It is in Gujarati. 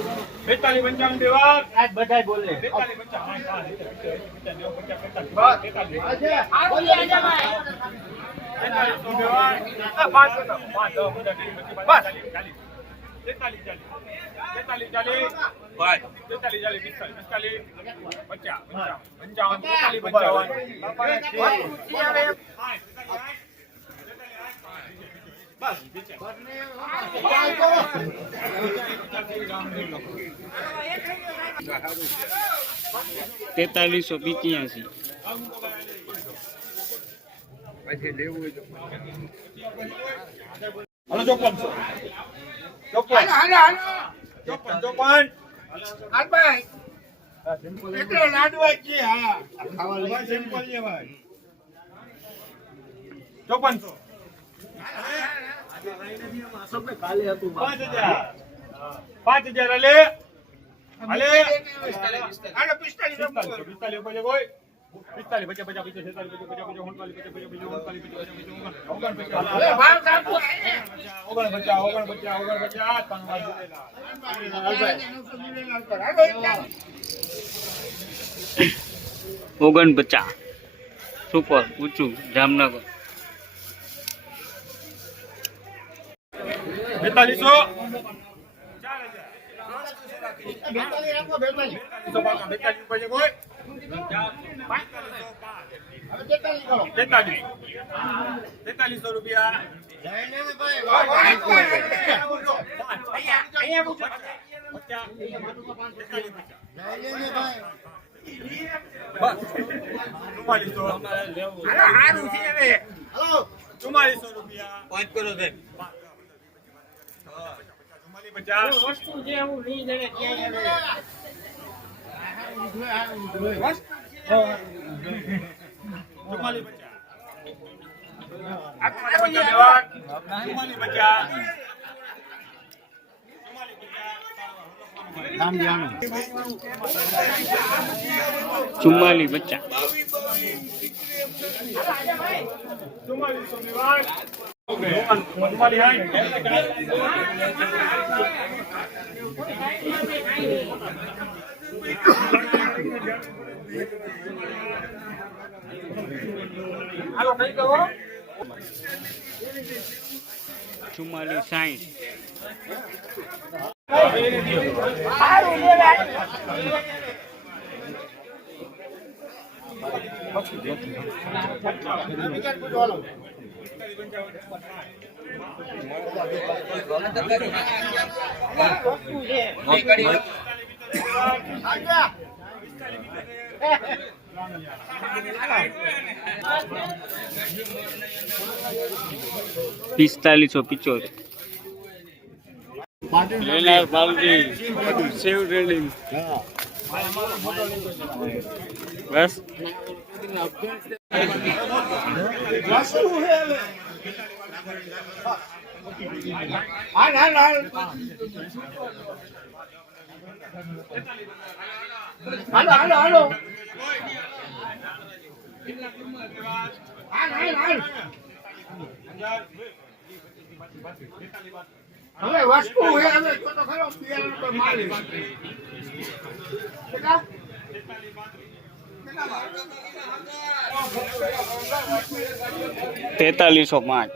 45 55 દેવા આજ બધાય બોલે 45 55 $4385 હાલો 54 એટલો લાડવા છે હા ખાવા સિમ્પલ છે ભાઈ 5400 કાલે હતું 5000 અલે અલે 45 45 ઉપર કોઈ 45 50 50 ભાવ કાપો 49 સુપર ઊંચું જામનગર 4300 રૂપિયા ₹4400 રૂપિયા 5 કરો સાહેબ વસ્તુ જે હું લઈ જણે ક્યાંય ચુમ્માલી બચ્ચા હાલો કઈ કહો 4460 4575 લેનાર બાલજી સેવ ટ્રેડિંગ બસ હાલો હવે વસ્તુ હે હવે તો ખરો પિયાનો તો માલ બેટા 4305